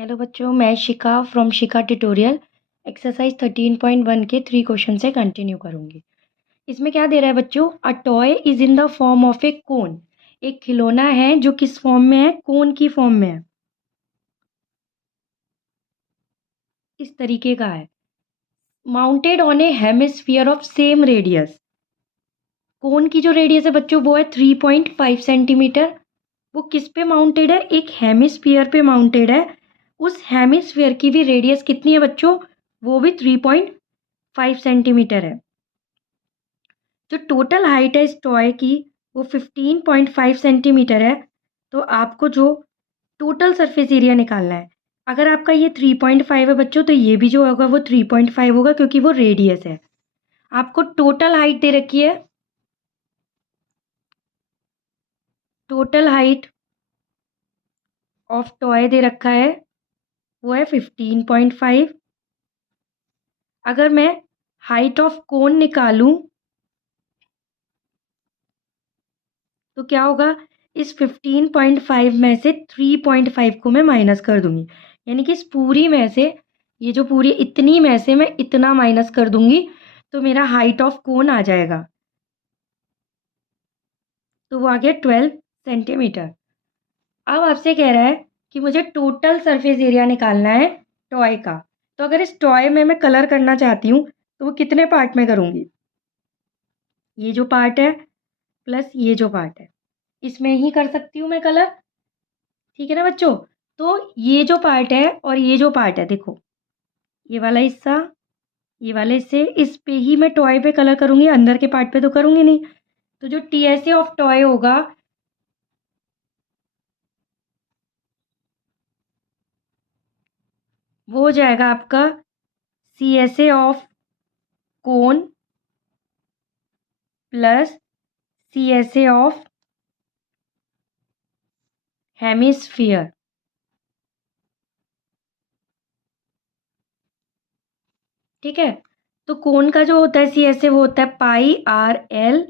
Hello बच्चों, मैं शिखा from Shikha tutorial exercise 13.1 के 3 क्वेश्चन से कंटिन्यू करूंगी। इसमें क्या दे रहा है बच्चों? A toy is in the form of a cone. एक खिलौना है जो किस फॉर्म में है? कोन की फॉर्म में है। इस तरीके का है। Mounted on a hemisphere of same radius. Cone की जो रेडियस है बच्चों वो है 3.5 सेंटीमीटर। वो किस पे माउंटेड है? एक हेमिस्फीयर पे माउंटेड है। उस हेमिस्फीयर की भी रेडियस कितनी है बच्चों? वो भी 3.5 सेंटीमीटर है। जो टोटल हाइट है इस टॉय की वो 15.5 सेंटीमीटर है। तो आपको जो टोटल सरफेस एरिया निकालना है, अगर आपका ये 3.5 है बच्चों तो ये भी जो होगा वो 3.5 होगा, क्योंकि वो रेडियस है। आपको टोटल हाइट दे रखी है। टोटल हाइट ऑफ टॉय दे रखा है, वो है 15.5। अगर मैं हाइट ऑफ कोन निकालूं तो क्या होगा? इस 15.5 में से 3.5 को मैं माइनस कर दूंगी, यानी कि इस पूरी में से, ये जो पूरी इतनी में से मैं इतना माइनस कर दूंगी तो मेरा हाइट ऑफ कोन आ जाएगा। तो वो आ गया 12 सेंटीमीटर। अब आपसे कह रहा है कि मुझे टोटल सरफेस एरिया निकालना है टॉय का। तो अगर इस टॉय में मैं कलर करना चाहती हूँ तो वो कितने पार्ट में करूँगी? ये जो पार्ट है प्लस ये जो पार्ट है, इसमें ही कर सकती हूँ मैं कलर। ठीक है ना बच्चों? तो ये जो पार्ट है और ये जो पार्ट है, देखो ये वाला हिस्सा, ये वाले हिस्से, इस पे ही मैं टॉय पे कलर करूंगी, अंदर के पार्ट पे तो करूंगी नहीं। तो जो टीएसए ऑफ टॉय होगा वो हो जाएगा आपका CSA of cone plus CSA of hemisphere. ठीक है? तो कोन का जो होता है सीएसए वो होता है पाई आर एल,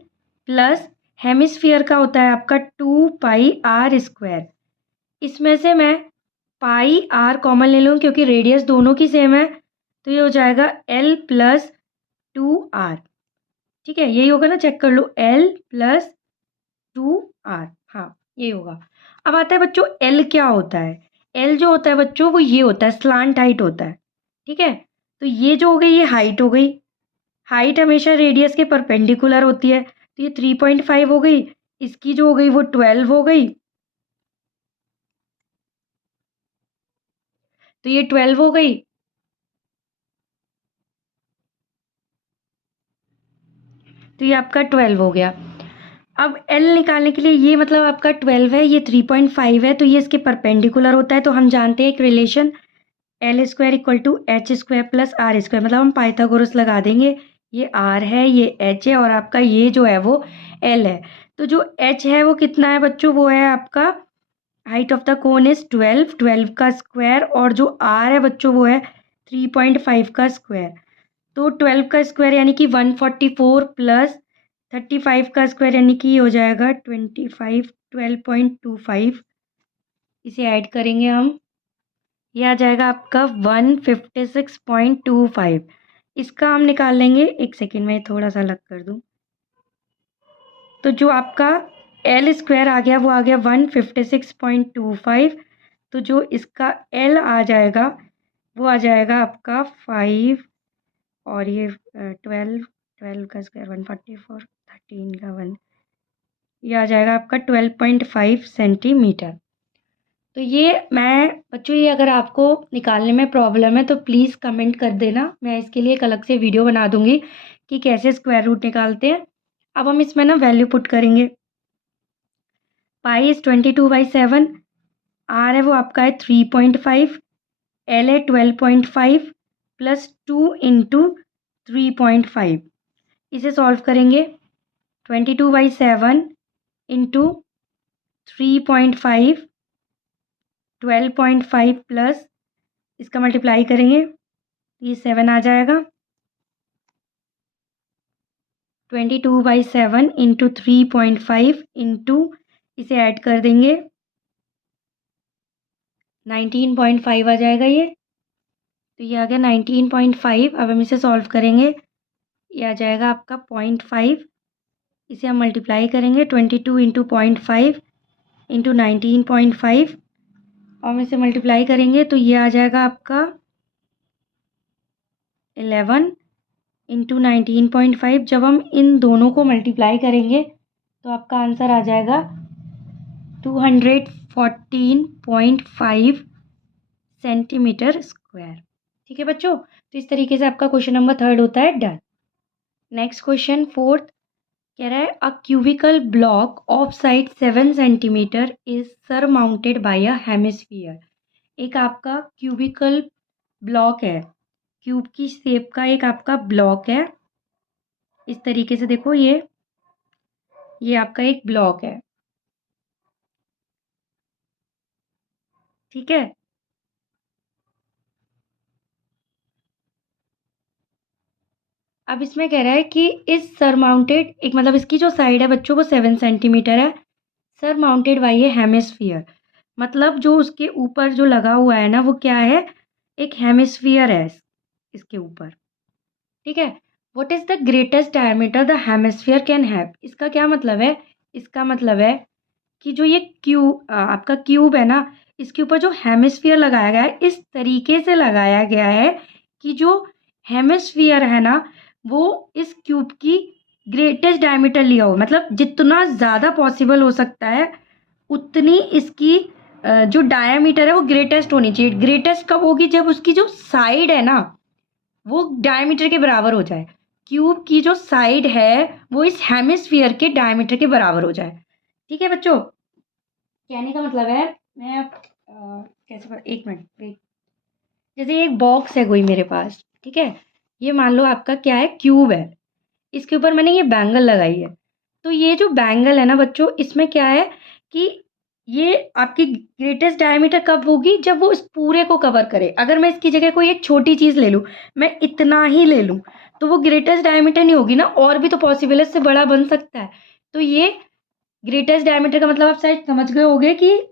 प्लस हेमिस्फीयर का होता है आपका 2 पाई r²। इसमें से मैं पाई आर कॉमन ले लूँ क्योंकि रेडियस दोनों की सेम है। तो ये हो जाएगा एल प्लस 2r। ठीक है, यही होगा ना? चेक कर लो, एल प्लस 2r। हाँ, यही होगा। अब आता है बच्चों एल क्या होता है? एल जो होता है बच्चों वो ये होता है, स्लांट हाइट होता है। ठीक है? तो ये जो हो गई ये हाइट हो गई। हाइट हमेशा रेडियस के परपेंडिकुलर होती है। तो ये 3.5 हो गई, इसकी जो हो गई वो 12 हो गई। तो ये 12 हो गई। तो ये आपका 12 हो गया। अब एल निकालने के लिए, ये मतलब आपका 12 है, ये 3.5 है, तो ये इसके परपेंडिकुलर होता है। तो हम जानते हैं एक relation, L² equal to H² plus R²। मतलब हम पाइथागोरस लगा देंगे। ये R है, ये H है, और आपका ये जो है वो L है। तो जो H है वो कितना है बच्चों? वो है आपका height of the cone is 12, 12 का स्क्वायर, और जो R है बच्चों वो है 3.5 का स्क्वायर। तो 12 का स्क्वायर यानी कि 144 प्लस 35 का स्क्वायर यानी कि हो जाएगा 25, 12.25। इसे ऐड करेंगे हम, ये आ जाएगा आपका 156.25। इसका हम निकाल लेंगे। एक सेकेंड में थोड़ा सा अलग कर दूं। तो जो आपका L² आ गया वो आ गया 156.25। तो जो इसका L आ जाएगा वो आ जाएगा आपका 5, और ये 12, 12 का स्क्वायर 144, 13 का 1, ये आ जाएगा आपका 12.5 सेंटीमीटर। तो ये मैं बच्चों, ये अगर आपको निकालने में प्रॉब्लम है तो प्लीज़ कमेंट कर देना, मैं इसके लिए एक अलग से वीडियो बना दूंगी कि कैसे स्क्वायर रूट निकालते हैं। अब हम इसमें ना वैल्यू पुट करेंगे। पाई इज 22/7, आर है वो आपका है 3.5, एल है 12.5 प्लस 2 × 3.5। इसे सॉल्व करेंगे। 22/7 इंटू 3.5, 12.5 प्लस इसका मल्टीप्लाई करेंगे, ये 7 आ जाएगा। 22/7 इंटू 3.5 इंटू, इसे ऐड कर देंगे 19.5 आ जाएगा ये। तो ये आ गया 19.5। अब हम इसे सॉल्व करेंगे, ये आ जाएगा आपका 0.5। इसे हम मल्टीप्लाई करेंगे 22 इंटू 0.5 इंटू 19.5, और हम इसे मल्टीप्लाई करेंगे तो ये आ जाएगा आपका 11 इंटू 19.5। जब हम इन दोनों को मल्टीप्लाई करेंगे तो आपका आंसर आ जाएगा 214.5 सेंटीमीटर स्क्वायर। ठीक है बच्चों, तो इस तरीके से आपका क्वेश्चन नंबर 3 होता है डन। नेक्स्ट क्वेश्चन 4 कह रहा है a cubical block of side 7 centimetre is surmounted by a hemisphere. एक आपका क्यूबिकल ब्लॉक है, क्यूब की शेप का एक आपका ब्लॉक है। इस तरीके से देखो, ये आपका एक ब्लॉक है, ठीक है। अब इसमें कह रहा है कि इस सरमाउंटेड, एक मतलब इसकी जो साइड है बच्चों को 7 सेंटीमीटर है, सरमाउंटेड बाय ए हेमिस्फीयर। मतलब जो उसके ऊपर जो लगा हुआ है ना वो क्या है, एक हेमिस्फीयर है इसके ऊपर, ठीक है। What is the greatest diameter the hemisphere can have. इसका क्या मतलब है, इसका मतलब है कि जो ये आपका क्यूब है ना, इसके ऊपर जो हेमिस्फीयर लगाया गया है इस तरीके से लगाया गया है कि जो हेमिस्फीयर है ना वो इस क्यूब की ग्रेटेस्ट डायमीटर लिया हो, मतलब जितना ज़्यादा पॉसिबल हो सकता है उतनी इसकी जो डायमीटर है वो ग्रेटेस्ट होनी चाहिए। ग्रेटेस्ट कब होगी, जब उसकी जो साइड है ना वो डायमीटर के बराबर हो जाए। क्यूब की जो साइड है वो इस हेमिस्फीयर के डायमीटर के बराबर हो जाए। ठीक है बच्चों, कहने का मतलब है, मैं कैसे एक मिनट वेट। जैसे एक बॉक्स है कोई मेरे पास, ठीक है। ये मान लो आपका क्या है, क्यूब है। इसके ऊपर मैंने ये बैंगल लगाई है। तो ये जो बैंगल है ना बच्चों, इसमें क्या है कि ये आपकी ग्रेटेस्ट डायमीटर कब होगी, जब वो इस पूरे को कवर करे। अगर मैं इसकी जगह कोई एक छोटी चीज़ ले लूँ, मैं इतना ही ले लूँ, तो वो ग्रेटेस्ट डायमीटर नहीं होगी ना, और भी तो पॉसिबल है, इससे बड़ा बन सकता है। तो ये ग्रेटेस्ट डायमीटर का मतलब आप शायद समझ गए होंगे कि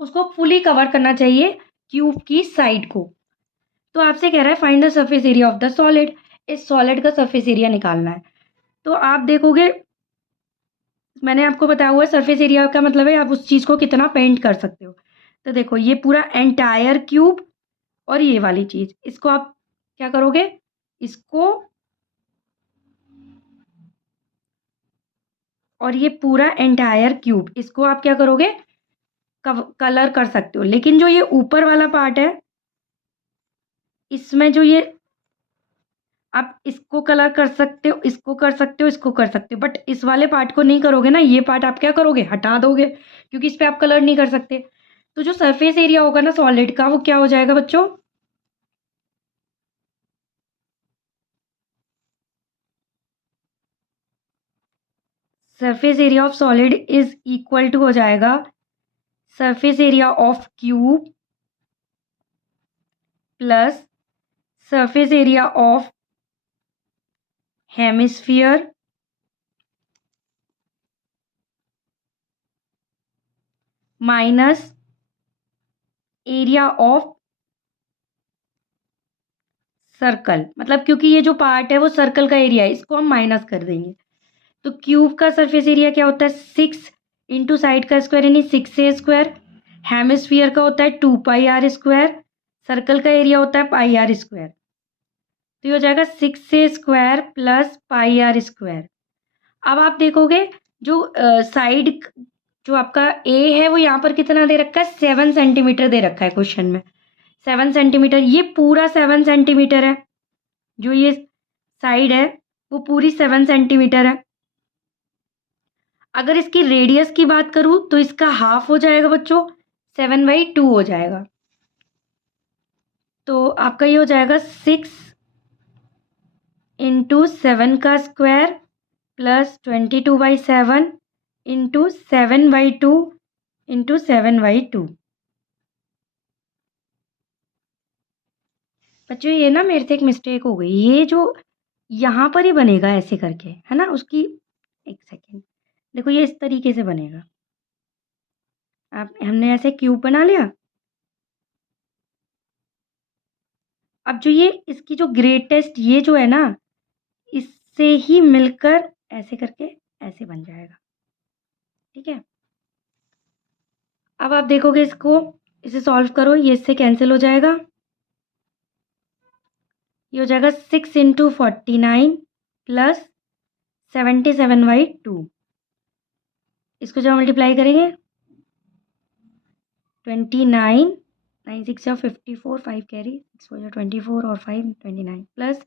उसको फुली कवर करना चाहिए क्यूब की साइड को। तो आपसे कह रहा है find the surface area of the solid. इस सॉलिड का सरफेस एरिया निकालना है। तो आप देखोगे, मैंने आपको बताया हुआ है सरफेस एरिया का मतलब है आप उस चीज़ को कितना पेंट कर सकते हो। तो देखो ये पूरा एंटायर क्यूब और ये वाली चीज़, इसको आप क्या करोगे, इसको और ये पूरा एंटायर क्यूब, इसको आप क्या करोगे, कलर कर सकते हो। लेकिन जो ये ऊपर वाला पार्ट है, इसमें जो ये आप इसको कलर कर सकते हो, इसको कर सकते हो, इसको कर सकते हो, बट इस वाले पार्ट को नहीं करोगे ना। ये पार्ट आप क्या करोगे, हटा दोगे, क्योंकि इस पे आप कलर नहीं कर सकते। तो जो सरफेस एरिया होगा ना सॉलिड का, वो क्या हो जाएगा बच्चों, surface area of solid is equal to हो जाएगा surface area of cube plus surface area of hemisphere minus area of circle. मतलब क्योंकि ये जो पार्ट है वो सर्कल का एरिया है, इसको हम माइनस कर देंगे। तो क्यूब का सरफेस एरिया क्या होता है, 6 इंटू साइड का स्क्वायर यानी 6a²। हेमिस्फीयर का होता है 2πr²। सर्कल का एरिया होता है πr²। तो ये हो जाएगा 6a² प्लस πr²। अब आप देखोगे जो साइड जो आपका ए है वो यहाँ पर कितना दे रखा है, 7 सेंटीमीटर दे रखा है क्वेश्चन में। 7 सेंटीमीटर, ये पूरा 7 सेंटीमीटर है। जो ये साइड है वो पूरी 7 सेंटीमीटर है। अगर इसकी रेडियस की बात करूं तो इसका हाफ हो जाएगा बच्चों, 7/2 हो जाएगा। तो आपका ये हो जाएगा 6 इंटू 7 का स्क्वायर प्लस 22/7 इंटू 7/2 इंटू 7/2। बच्चों ये ना मेरे से एक मिस्टेक हो गई, ये जो यहाँ पर ही बनेगा ऐसे करके, है ना उसकी, एक सेकेंड देखो, ये इस तरीके से बनेगा। आप हमने ऐसे क्यूब बना लिया, अब जो ये इसकी जो ग्रेटेस्ट ये जो है ना, इससे ही मिलकर ऐसे करके ऐसे बन जाएगा। ठीक है, अब आप देखोगे इसको, इसे सॉल्व करो, ये इससे कैंसिल हो जाएगा। ये हो जाएगा 6 इंटू 49 प्लस 77/2। इसको जब मल्टीप्लाई करेंगे 29, 9 6 या 54, 5 कैरी, 6 हो जाए 24 और 5 29 प्लस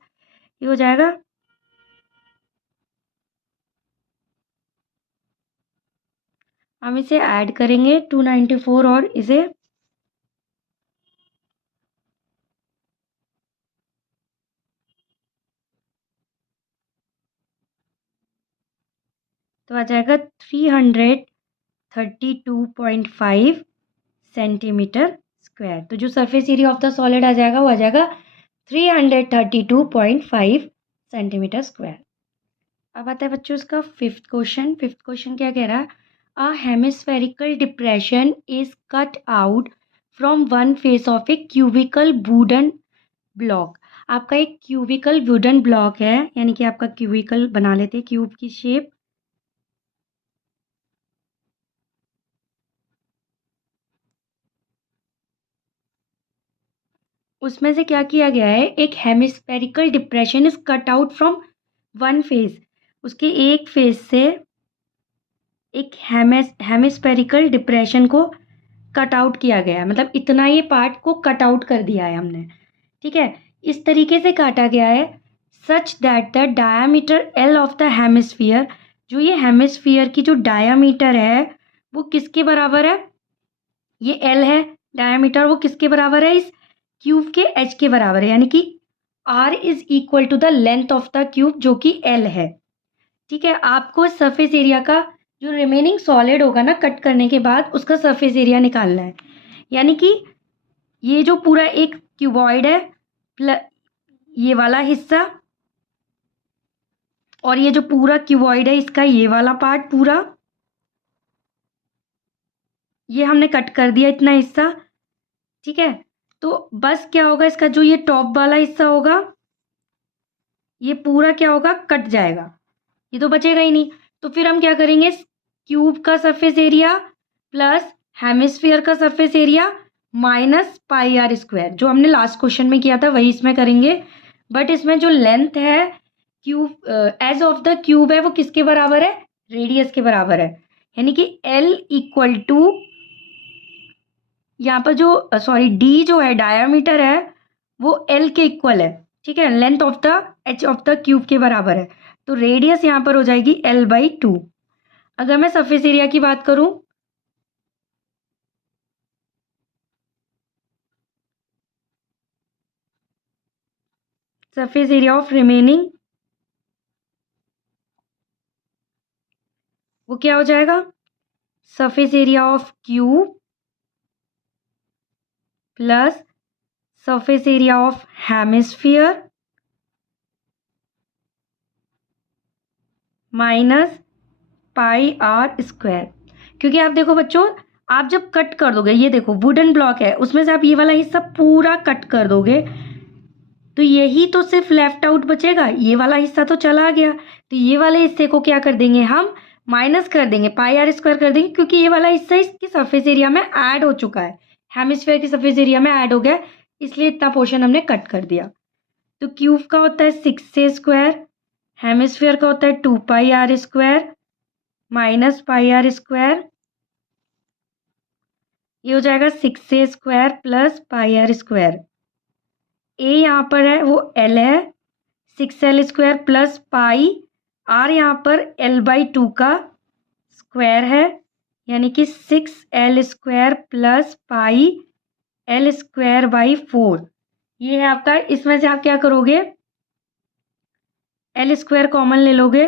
ये हो जाएगा हम इसे ऐड करेंगे 294 और इसे तो आ जाएगा 332.5 सेंटीमीटर स्क्वायर। तो जो surface area of the solid आ जाएगा वो आ जाएगा 332.5 सेंटीमीटर स्क्वायर। अब आता है बच्चों इसका फिफ्थ क्वेश्चन। फिफ्थ क्वेश्चन क्या कह रहा है, a hemispherical depression is cut out from one face of a cubical wooden block. आपका एक क्यूबिकल वुडन ब्लॉक है, यानी कि आपका क्यूबिकल बना लेते हैं क्यूब की शेप। उसमें से क्या किया गया है, एक hemispherical depression is cut out from one face, उसके एक फेस से एक हेमिस्फेरिकल डिप्रेशन को कट आउट किया गया है, मतलब इतना ये पार्ट को कट आउट कर दिया है हमने। ठीक है, इस तरीके से काटा गया है such that the diameter L of the hemisphere, जो ये हेमिस्फीयर की जो डायामीटर है वो किसके बराबर है, ये एल है डायामीटर, वो किसके बराबर है, इस क्यूब के एच के बराबर है, यानी कि R is equal to the length of the cube जो कि एल है। ठीक है, आपको सरफेस एरिया का जो रिमेनिंग सॉलिड होगा ना कट करने के बाद उसका सरफेस एरिया निकालना है, यानी कि ये जो पूरा एक क्यूबॉइड है प्लस ये वाला हिस्सा और ये जो पूरा क्यूबॉइड है इसका ये वाला पार्ट पूरा, ये हमने कट कर दिया इतना हिस्सा। ठीक है, तो बस क्या होगा, इसका जो ये टॉप वाला हिस्सा होगा ये पूरा क्या होगा, कट जाएगा, ये तो बचेगा ही नहीं। तो फिर हम क्या करेंगे, क्यूब का सरफेस एरिया प्लस हेमिस्फीयर का surface area minus pi R square, जो हमने लास्ट क्वेश्चन में किया था वही इसमें करेंगे। बट इसमें जो लेंथ है cube edge of the cube है वो किसके बराबर है, रेडियस के बराबर है, यानी कि एल इक्वल टू यहाँ पर जो सॉरी डी जो है डायामीटर है वो एल के इक्वल है। ठीक है, length of the H of the cube के बराबर है, तो रेडियस यहाँ पर हो जाएगी L/2। अगर मैं सरफेस एरिया की बात करूं, सरफेस एरिया ऑफ रिमेनिंग वो क्या हो जाएगा, surface area of cube plus surface area of hemisphere minus pi R square. क्योंकि आप देखो बच्चों, आप जब कट कर दोगे, ये देखो वुडन ब्लॉक है उसमें से आप ये वाला हिस्सा पूरा कट कर दोगे तो यही तो सिर्फ लेफ्ट आउट बचेगा, ये वाला हिस्सा तो चला गया, तो ये वाले हिस्से को क्या कर देंगे हम, माइनस कर देंगे, पाई आर स्क्वायर कर देंगे, क्योंकि ये वाला हिस्सा इसकी सरफेस एरिया में ऐड हो चुका है, हेमिस्फीयर की सरफेस एरिया में ऐड हो गया, इसलिए इतना पोर्शन हमने कट कर दिया। तो क्यूब का होता है 6 स्क्वायर, हेमिस्फीयर का होता है 2 pi R square minus pi R square, ये हो जाएगा 6 square plus pi R square. ए यहाँ पर है वो एल है, 6L² प्लस पाई आर यहाँ पर L/2 का स्क्वायर है, यानी कि 6L² प्लस पाई L²/4। ये है आपका, इसमें से आप क्या करोगे, L² कॉमन ले लोगे,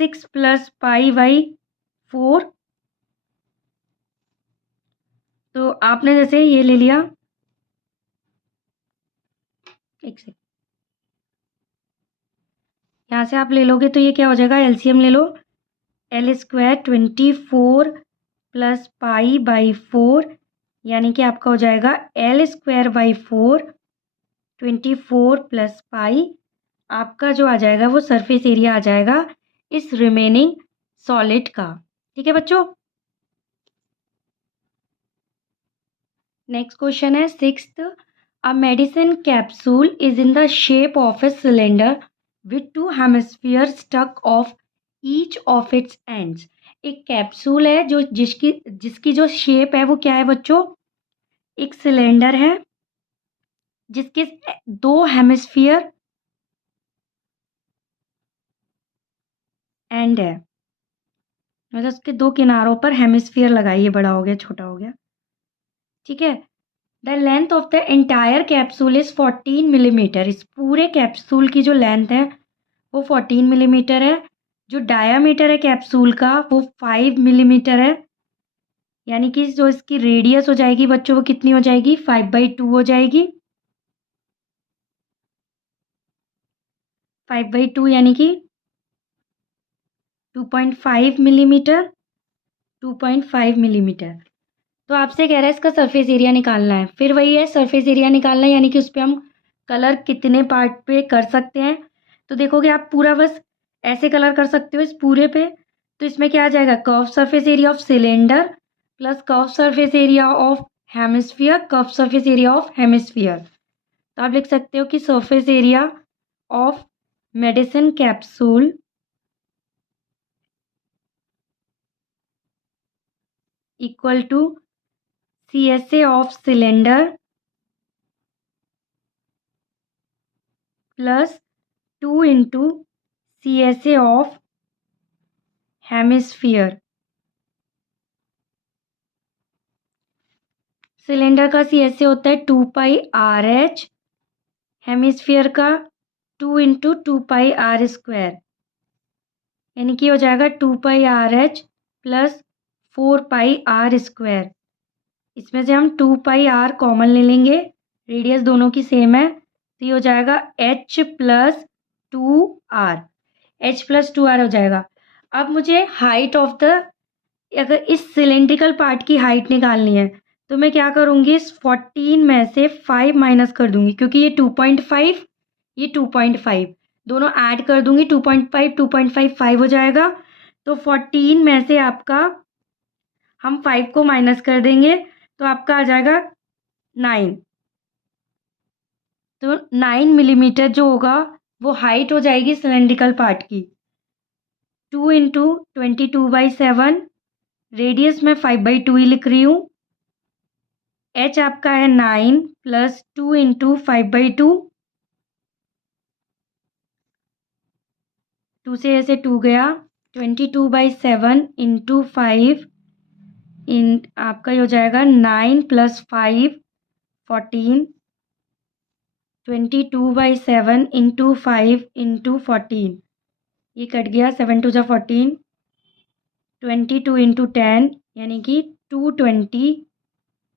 6 प्लस पाई/4, तो आपने जैसे ये ले लिया, एक सेकंड, यहाँ से आप ले लोगे तो ये क्या हो जाएगा, एलसीएम ले लो, L² 24 प्लस पाई/4, यानी कि आपका हो जाएगा L²/4 24 प्लस पाई आपका जो आ जाएगा वो सरफेस एरिया आ जाएगा इस रिमेनिंग सॉलिड का। ठीक है बच्चों। नेक्स्ट क्वेश्चन है 6th। A medicine capsule is in the shape of a cylinder with 2 hemisphere stuck of each of its ends. एक कैप्सूल है जो जिसकी जो शेप है वो क्या है बच्चों, एक सिलेंडर है जिसके 2 हेमिस्फीयर एंड है, मतलब उसके 2 किनारों पर हेमिस्फीयर लगाइए, बड़ा हो गया छोटा हो गया। ठीक है। The length of the entire capsule is 14 millimetre. इस पूरे कैप्सूल की जो लेंथ है वो 14 मिलीमीटर है। जो डायामीटर है कैप्सूल का वो 5 मिलीमीटर है, यानी कि जो इसकी रेडियस हो जाएगी बच्चों वो कितनी हो जाएगी, 5/2 हो जाएगी। 5/2 यानी कि 2.5 मिलीमीटर, 2.5 मिलीमीटर। तो आपसे कह रहा है इसका सरफेस एरिया निकालना है। फिर वही है, सरफेस एरिया निकालना है, यानी कि उस पर हम कलर कितने पार्ट पे कर सकते हैं। तो देखोगे आप पूरा बस ऐसे कलर कर सकते हो इस पूरे पे। तो इसमें क्या आ जाएगा, curve surface area of cylinder plus curve surface area of hemisphere, curve surface area of hemisphere. तो आप लिख सकते हो कि surface area of medicine capsule equal to CSA of cylinder plus 2 into CSA of hemisphere. Cylinder का CSA होता है 2πRH, hemisphere का 2 इंटू 2πr², यानी कि हो जाएगा 2πRH प्लस 4πr²। इसमें से हम 2πr कॉमन ले लेंगे, रेडियस दोनों की सेम है, तो ये हो जाएगा H plus 2r, H plus 2r हो जाएगा। अब मुझे हाइट ऑफ द, अगर इस सिलेंड्रिकल पार्ट की हाइट निकालनी है तो मैं क्या करूँगी, इस 14 में से 5 माइनस कर दूंगी, क्योंकि ये 2.5 ये 2.5 दोनों ऐड कर दूंगी, 2.5 2.5 5 हो जाएगा। तो 14 में से आपका हम 5 को माइनस कर देंगे तो आपका आ जाएगा 9। तो 9 मिलीमीटर जो होगा वो हाइट हो जाएगी सिलेंड्रिकल पार्ट की। 2 इंटू 22/7, रेडियस में 5/2 ही लिख रही हूँ। H आपका है 9 प्लस 2 इंटू 5/2, 2 से ऐसे 2 गया, 22/7 इंटू 5 इन आपका ये हो जाएगा 9 प्लस 5 14, 22/7 इंटू 5 इंटू 14, ये कट गया, 7 2 14, 22 इंटू 10 यानी कि 220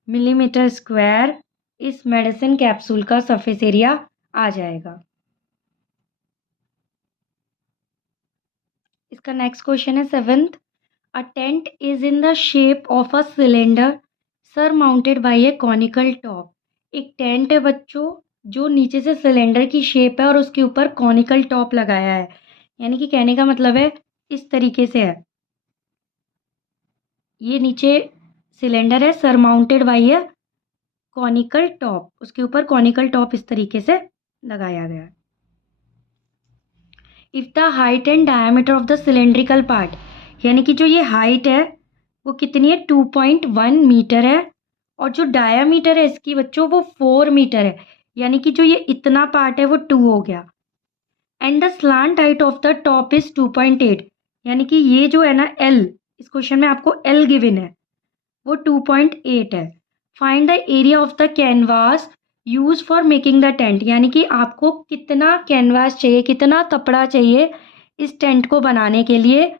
मिलीमीटर स्क्वायर इस मेडिसिन कैप्सूल का सरफेस एरिया आ जाएगा। इसका नेक्स्ट क्वेश्चन है 7th। A tent is in the shape of a cylinder surmounted bye A conical top. एक टेंट है बच्चों जो नीचे से सिलेंडर की शेप है और उसके ऊपर कॉनिकल टॉप लगाया है, यानी कि कहने का मतलब है इस तरीके से है, ये नीचे सिलेंडर है सरमाउंटेड बाय ए कॉनिकल टॉप, उसके ऊपर कॉनिकल टॉप इस तरीके से लगाया गया है। If the height and diameter of the cylindrical part, यानी कि जो ये हाइट है वो कितनी है, 2.1 मीटर है, और जो डायामीटर है इसकी बच्चों वो 4 मीटर है, यानी कि जो ये इतना पार्ट है वो 2 हो गया। And the slant height of the top is 2.8, यानी कि ये जो है ना L, इस क्वेश्चन में आपको L गिवन है वो 2.8 है। Find the area of the canvas use for making the tent, यानी कि आपको कितना कैनवास चाहिए, कितना कपड़ा चाहिए इस टेंट को बनाने के लिए।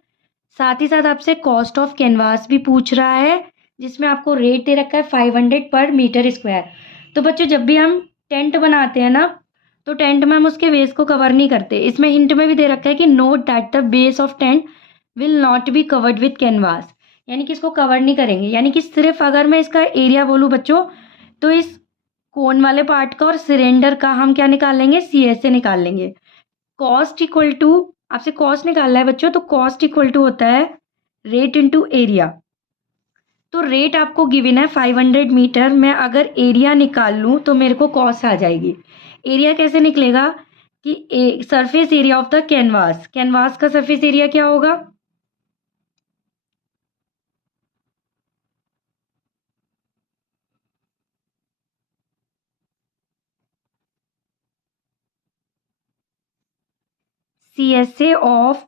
साथ ही साथ आपसे कॉस्ट ऑफ कैनवास भी पूछ रहा है, जिसमें आपको रेट दे रखा है 500 पर मीटर स्क्वायर। तो बच्चों जब भी हम टेंट बनाते हैं ना तो टेंट में हम उसके बेस को कवर नहीं करते। इसमें हिंट में भी दे रखा है कि note that the base of tent will not be covered with canvas, यानी कि इसको कवर नहीं करेंगे। यानी कि सिर्फ अगर मैं इसका एरिया बोलूँ बच्चों तो इस कोन वाले पार्ट का और सिलेंडर का हम क्या निकाल लेंगे, CSA निकाल लेंगे। कॉस्ट इक्वल टू, आपसे कॉस्ट निकालना है बच्चों, तो कॉस्ट इक्वल टू होता है रेट इनटू एरिया। तो रेट आपको गिवन है 500 मीटर, मैं अगर एरिया निकाल लूँ तो मेरे को कॉस्ट आ जाएगी। एरिया कैसे निकलेगा कि surface area of the canvas, canvas का सरफेस एरिया क्या होगा, CSA of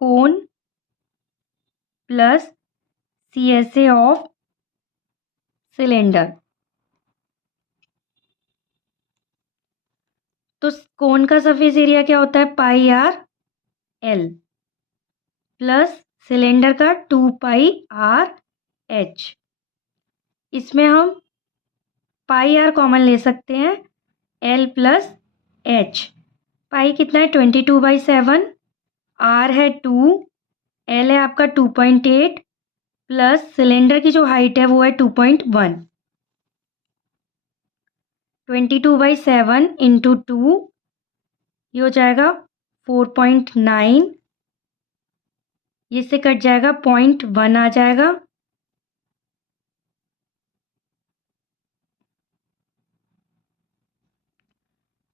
cone plus CSA of cylinder. तो कोन का सरफेस एरिया क्या होता है, पाई आर एल, प्लस सिलेंडर का 2 पाई आर एच। इसमें हम पाई आर कॉमन ले सकते हैं, एल प्लस एच। पाई कितना है 22/7, आर है 2, एल है आपका 2.8, प्लस सिलेंडर की जो हाइट है वो है 2.1। 22/7 इंटू 2, ये हो जाएगा 4.9, इससे कट जाएगा 0.1 आ जाएगा।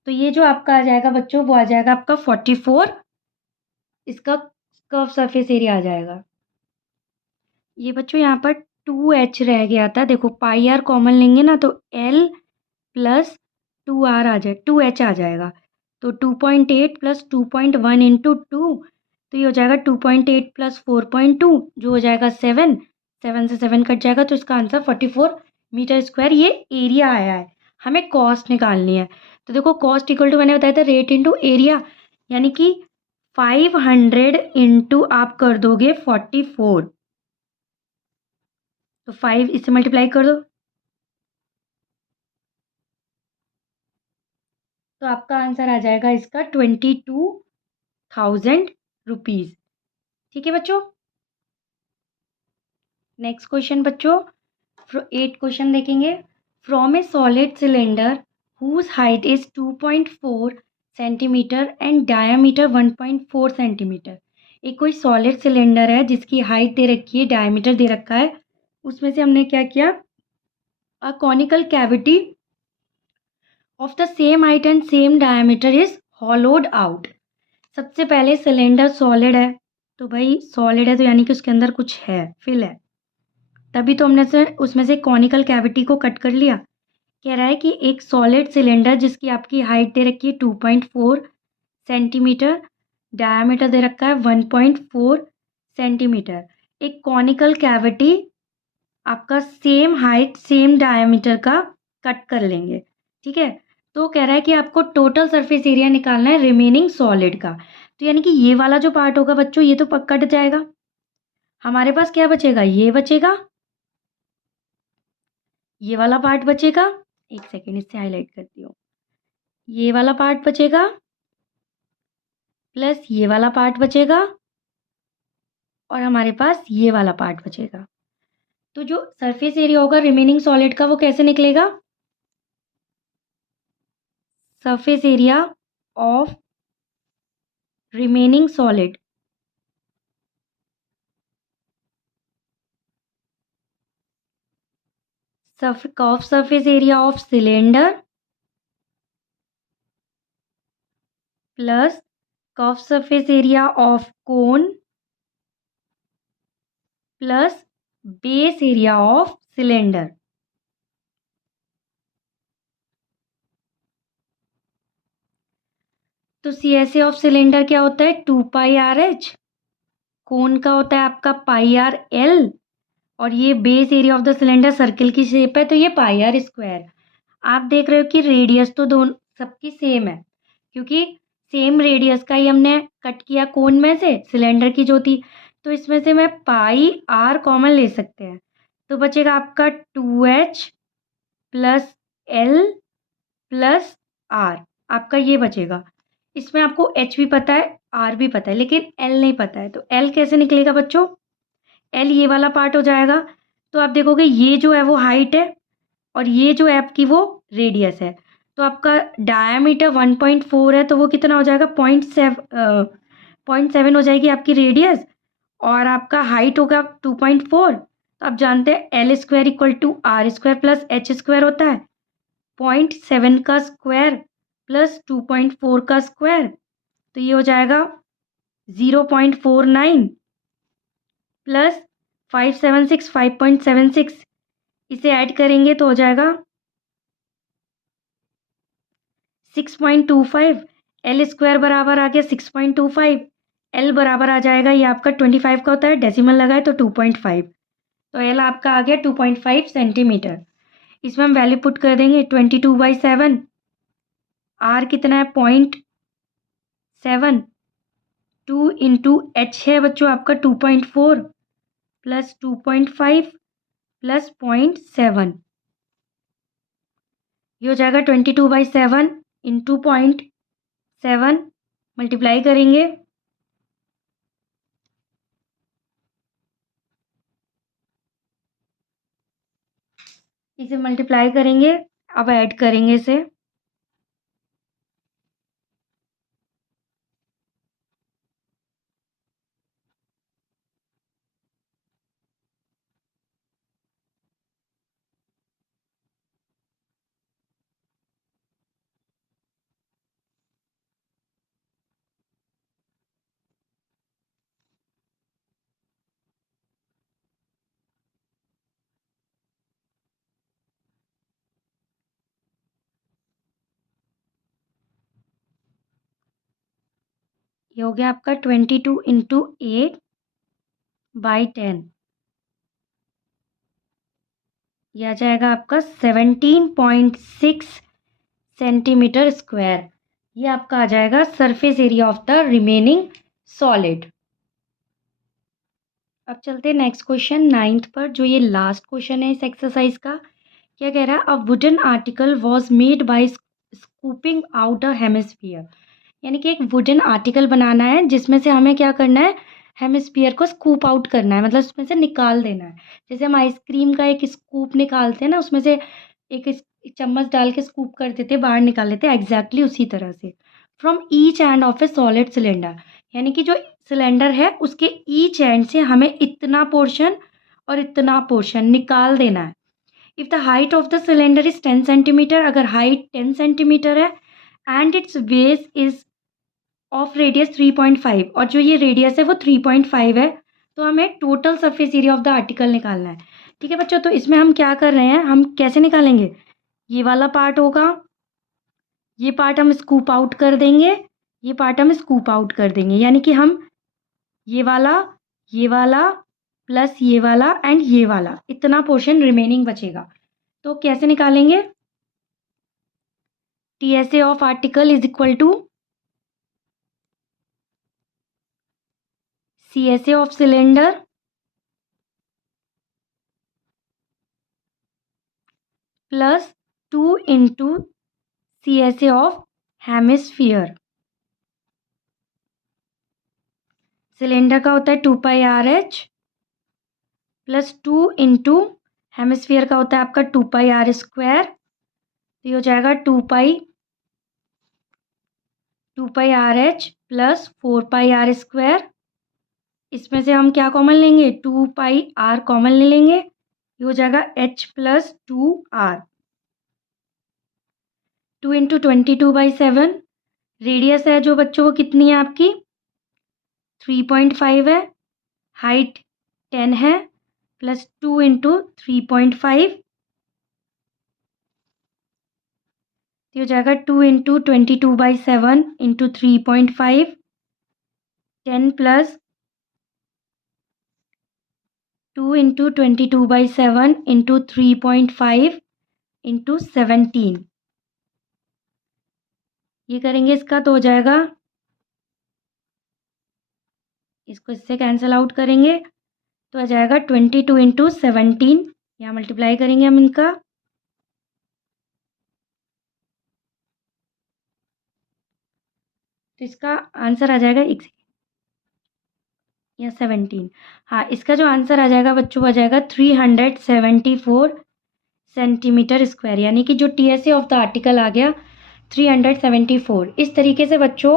तो ये जो आपका आ जाएगा बच्चों, वो आ जाएगा आपका 44, इसका कर्व सरफेस एरिया आ जाएगा। ये बच्चों यहाँ पर 2h रह गया था, देखो पाई आर कॉमन लेंगे ना तो l प्लस 2r आ जाए, 2h आ जाएगा। तो 2.8 प्लस 2.1 इंटू 2, तो ये हो जाएगा 2.8 प्लस 4.2 जो हो जाएगा 7, 7 से 7 कट जाएगा, तो इसका आंसर 44 मीटर स्क्वायर ये एरिया आया है। हमें कॉस्ट निकालनी है, तो देखो कॉस्ट इक्वल टू मैंने बताया था रेट इंटू एरिया, यानी कि 500 इंटू आप कर दोगे 44, तो 5 इससे मल्टीप्लाई कर दो, तो आपका आंसर आ जाएगा इसका 22,000 रुपीज़। ठीक है बच्चों। नेक्स्ट क्वेश्चन बच्चों, 8 क्वेश्चन देखेंगे। From a solid cylinder whose height is 2.4 centimetre and diameter 1.4 centimetre. एक कोई सॉलिड सिलेंडर है जिसकी हाइट दे रखी है, डायमीटर दे रखा है, उसमें से हमने क्या किया, a conical cavity of the same height and same diameter is hollowed out. सबसे पहले सिलेंडर सॉलिड है, तो भाई सॉलिड है तो यानी कि उसके अंदर कुछ है, फिल है, तभी तो हमने से उसमें से कॉनिकल कैविटी को कट कर लिया। कह रहा है कि एक सॉलिड सिलेंडर जिसकी आपकी हाइट दे रखी है 2.4 सेंटीमीटर, डायमीटर दे रखा है 1.4 सेंटीमीटर, एक कॉनिकल कैविटी आपका सेम हाइट सेम डायमीटर का कट कर लेंगे। ठीक है, तो कह रहा है कि आपको टोटल सरफेस एरिया निकालना है रिमेनिंग सॉलिड का। तो यानी कि ये वाला जो पार्ट होगा बच्चों ये तो कट जाएगा, हमारे पास क्या बचेगा, ये बचेगा, ये वाला पार्ट बचेगा, एक सेकेंड इससे हाईलाइट करती हूँ, ये वाला पार्ट बचेगा प्लस ये वाला पार्ट बचेगा और हमारे पास ये वाला पार्ट बचेगा। तो जो सरफेस एरिया होगा रिमेनिंग सॉलिड का वो कैसे निकलेगा, surface area of remaining solid curve surface area of cylinder plus curve surface area of cone plus base area of cylinder। तो CSA ऑफ सिलेंडर क्या होता है 2 पाई आर एच, कोन का होता है आपका पाई आर एल, और ये base area of the cylinder circle की शेप है तो ये पाई आर स्क्वायर। आप देख रहे हो कि रेडियस तो दोनों सबकी सेम है, क्योंकि सेम रेडियस का ही हमने कट किया कोन में से सिलेंडर की जो थी, तो इसमें से मैं पाई आर कॉमन ले सकते हैं, तो बचेगा आपका 2h plus L plus are, आपका ये बचेगा। इसमें आपको h भी पता है r भी पता है लेकिन l नहीं पता है, तो l कैसे निकलेगा बच्चों, l ये वाला पार्ट हो जाएगा। तो आप देखोगे ये जो है वो हाइट है, और ये जो आपकी वो रेडियस है। तो आपका डायामीटर 1.4 है, तो वो कितना हो जाएगा, 0.7 हो जाएगी आपकी रेडियस, और आपका हाइट होगा 2.4। तो आप जानते हैं L square equal to R square plus H square होता है, 0.7 का स्क्वायर प्लस 2.4 का स्क्वायर, तो ये हो जाएगा 0.49 प्लस 576 5.76, इसे ऐड करेंगे तो हो जाएगा 6.25। एल स्क्वायर बराबर आ गया 6.25, एल बराबर आ जाएगा, ये आपका 25 का होता है, डेसिमल लगाए तो 2.5, तो एल आपका आ गया 2.5 सेंटीमीटर। इसमें हम वैल्यू पुट कर देंगे 22/7, आर कितना है 0.7, 2 इंटू एच है बच्चों आपका 2.4 प्लस 2.5 प्लस 0.7, ये हो जाएगा 22/7 इंटू 0.7, मल्टीप्लाई करेंगे, इसे मल्टीप्लाई करेंगे, अब ऐड करेंगे इसे, ये हो गया आपका 22 इंटू 8/10, यह आ जाएगा आपका 17.6 सेंटीमीटर स्क्वायर। ये आपका आ जाएगा surface area of the remaining solid. अब चलते हैं नेक्स्ट क्वेश्चन 9th पर, जो ये लास्ट क्वेश्चन है इस एक्सरसाइज का। क्या कह रहा है, a wooden article was made by scooping out a hemisphere, यानी कि एक वुडन आर्टिकल बनाना है जिसमें से हमें क्या करना है, हेमिस्फीयर को स्कूप आउट करना है, मतलब उसमें से निकाल देना है। जैसे हम आइसक्रीम का एक स्कूप निकालते हैं ना, उसमें से एक चम्मच डाल के स्कूप कर देते, बाहर निकाल लेते हैं, एग्जैक्टली उसी तरह से। From each end of A solid cylinder, यानी कि जो सिलेंडर है उसके ईच एंड से हमें इतना पोर्शन और इतना पोर्शन निकाल देना है। If the height of the cylinder is 10 centimetre, अगर हाइट 10 सेंटीमीटर है and it's base is of radius 3.5, और जो ये रेडियस है वो 3.5 है, तो हमें total surface area of the article निकालना है। ठीक है बच्चों, तो इसमें हम क्या कर रहे हैं, हम कैसे निकालेंगे, ये वाला पार्ट होगा, ये पार्ट हम स्कूप आउट कर देंगे, ये पार्ट हम स्कूप आउट कर देंगे, यानी कि हम ये वाला प्लस ये वाला एंड ये वाला, इतना पोर्शन रिमेनिंग बचेगा। तो कैसे निकालेंगे, TSA of article is equal to CSA of cylinder plus 2 into CSA of hemisphere. Cylinder का होता है 2πRH प्लस 2 इंटू हेमिस्फीयर का होता है आपका 2πr², तो ये हो जाएगा 2πRH प्लस 4πr²। इसमें से हम क्या कॉमन लेंगे, 2πr कॉमन ले लेंगे, ये हो जाएगा H plus 2r। 2 into 22/7, radius है जो बच्चों वो कितनी है आपकी 3.5 है, हाइट 10 है, प्लस 2 इंटू 3.5, तो हो जाएगा 2 into 22/7 into 3.5, 10 plus 2 into 22/7 into 3.5 into 17, ये करेंगे इसका तो हो जाएगा, इसको इससे कैंसिल आउट करेंगे तो आ जाएगा 22 इंटू 17, यहाँ मल्टीप्लाई करेंगे हम इनका, तो इसका आंसर आ जाएगा या 17, हाँ इसका जो आंसर आ जाएगा बच्चों आ जाएगा 374 सेंटीमीटर स्क्वायर, यानी कि जो TSA ऑफ द आर्टिकल आ गया 374। इस तरीके से बच्चों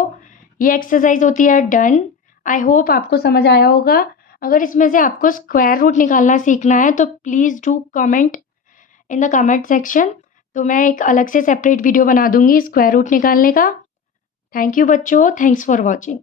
ये एक्सरसाइज होती है डन। आई होप आपको समझ आया होगा। अगर इसमें से आपको स्क्वायर रूट निकालना सीखना है तो please do comment in the comment section. तो मैं एक अलग से सेपरेट वीडियो बना दूंगी स्क्वायर रूट निकालने का। थैंक यू बच्चों, थैंक्स फॉर वॉचिंग।